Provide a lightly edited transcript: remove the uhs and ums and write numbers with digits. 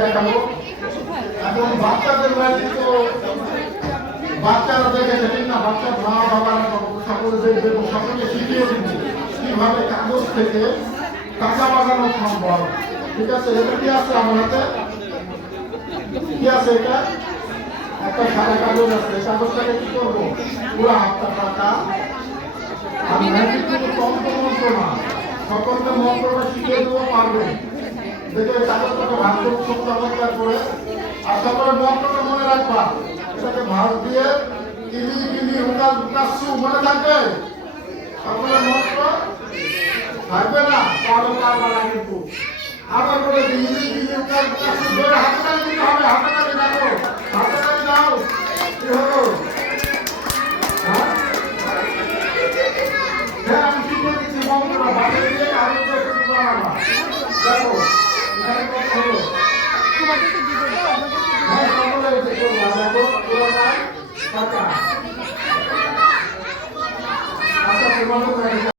দেখাবো। এখন বাচ্চাদের বাড়ি তো বাচ্চারা দেখেছে ঠিক না, বাচ্চার মা বাবারা সকলে দেখবে, সকলকে শিখিয়ে দিচ্ছে কিভাবে কাগজ থেকে টাকা বানানো সম্ভব। ঠিক আছে, এটা কি আছে আমার হাতে? কি আছে? এটা একটা সাদা কাগজ আছে। এই কাগজটাকে কি করবো? পুরো হাতটা টাকা আমি কিন্তু তন্ত্র মন্ত্র না, সকলকে মন্ত্রটা শিখিয়ে দেবো, পারবে। দেখে কাগজটাকে ভাগ করবো খুব চমৎকার করে। আর সকলে মন্ত্রটা মনে রাখবা, এটাকে ভাগ দিয়ে ইলি ইলি হুকাল হুকাসু মনে থাকবে। সকলে মন্ত্র থাকবে না, তাহলে পারবা না কিন্তু। আবার বলে ইলি ইলি হুকাল হুকাসু ধরে হাতে তালি দিতে হবে। হাতে তালি দেখো, হাতে তালি দাও। কি হলো? হ্যাঁ, আমি শিখে দিচ্ছি মন্ত্রটা ভাগে দিয়ে আগে শুরু করাবা। দেখো এখানে কত হলো? হ্যাঁ, সকলে দেখো পুরোটা টাকা। আচ্ছা, তোমাদের